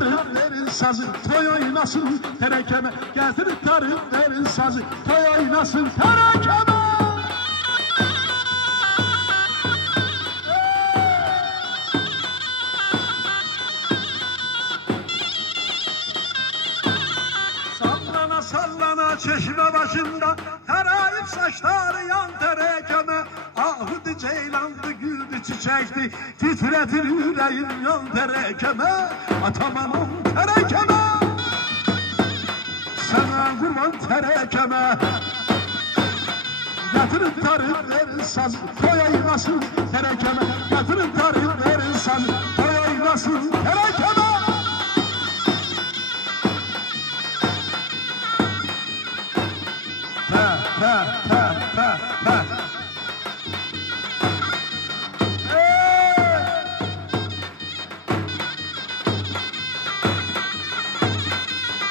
tarım verin sazı, toy oynasın terekeme. Getirin tarım verin sazı, toy oynasın terekeme. Sallana sallana çeşme başında, tarayıp saçları yan terekeme. Ahıdı ceylandı güldü çiçekti, titretir yüreğim yan terekeme. Atamanım terekeme, sana kurban terekeme. Getirin tarım verin sazı, toy oynasın terekeme. Getirin tarım verin sazı, toy oynasın terekeme.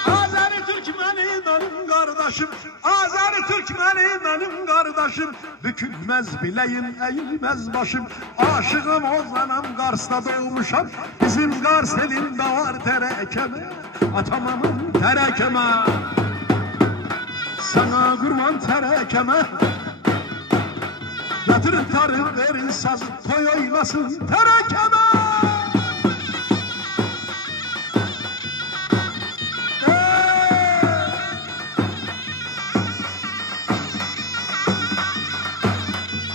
Azeri Türkmeni benim kardeşim, Azeri Türkmeni benim kardeşim. Bükülmez bileğim, eğilmez başım. Aşığım ozanam, Kars'ta doğmuşam. Bizim Kars elinde var terekeme. Atamamın terekeme, sana kurban terekeme. Getirin tarım verin sazı, toy oynasın terekeme.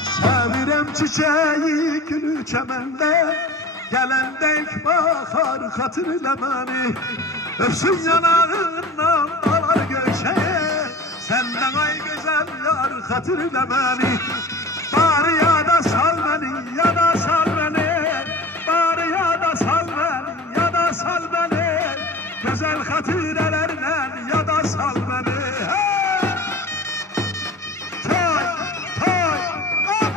Sevirem çiçeği gülü çemende, gelendek bakar hatırla beni. Öpsün yanağından alar göçeye, senden ay güzel yar hatırla beni. Bari ya da sal beni, ya da sal beni. Bari ya da sal beni, ya da sal beni. Güzel hatirelerle ya da sal beni. Hey! Toy, toy, hop!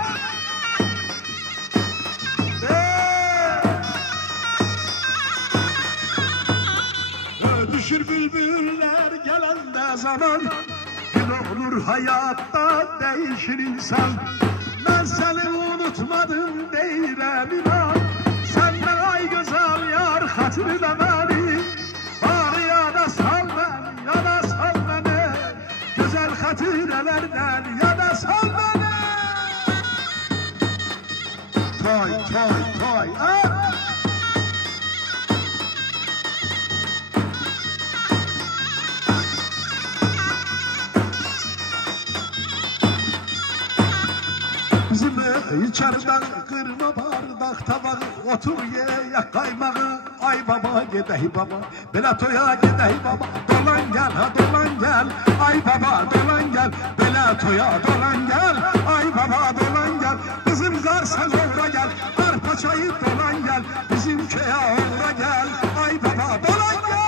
Düşür bülbüller gelende zaman, gün olur hayatta değişir insan. Ben seni unutmadım değilim inan, senden ay güzel yar hatırla beni. Bari ya da sal beni, ya da sal beni. Güzel hatirelerden ya da sal beni. Toy, toy, toy, ah! Bizim içeriden kırma bardak tabağı, otur ye yak kaymağı. Ay baba gidey baba, bela toya gidey baba. Dolan gel ha dolan gel, ay baba dolan gel. Bela toya dolan gel, ay baba dolan gel. Bizim Kars'a uğra gel, arpa çayı dolan gel. Bizim köye uğra gel, ay baba dolan gel.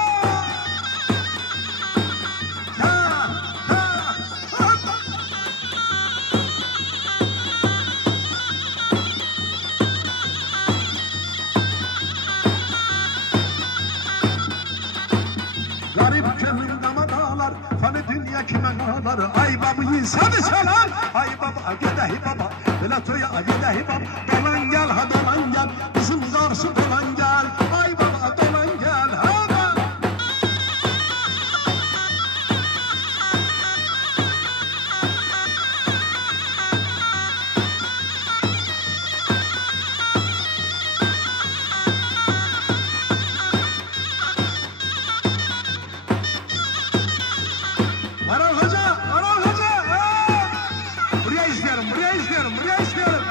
Garip kömür ama dağlar, fani dünya kime ağlar. Ay babı insanı çalar, ay baba gidehi baba. Bela toya gidehi baba. Dolan gel ha dolan gel, bizim Kars'ı dolan gel. Ay baba dolan gel ha. Aral Hoca, Aral Hoca! Buraya istiyorum, buraya istiyorum, buraya istiyorum.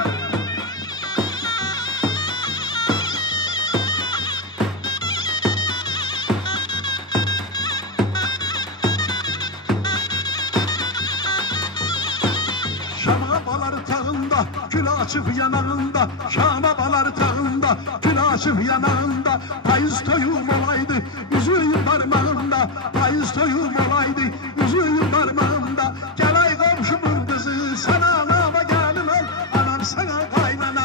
Şam'a balar tağında, kül açıp yanağında. Şam'a balar tağında, kül açıp yanağında. Payız toyum olaydı, yüzüğüm parmağımda. Payız toyum olaydı, yüzüğüm parmağımda. Gel ay komşumun kızı, sana anama gelin ol. Anam sana kaynana.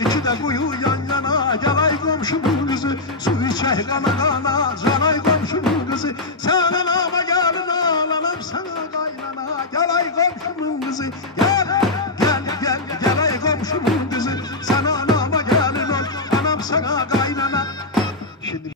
İki de kuyu yan yana, gel ay komşumun kızı. düşək qana qana, canay qomşumun qızı. Sən anama gəlin alanam, sana qaynana, gəl ay qomşumun qızı.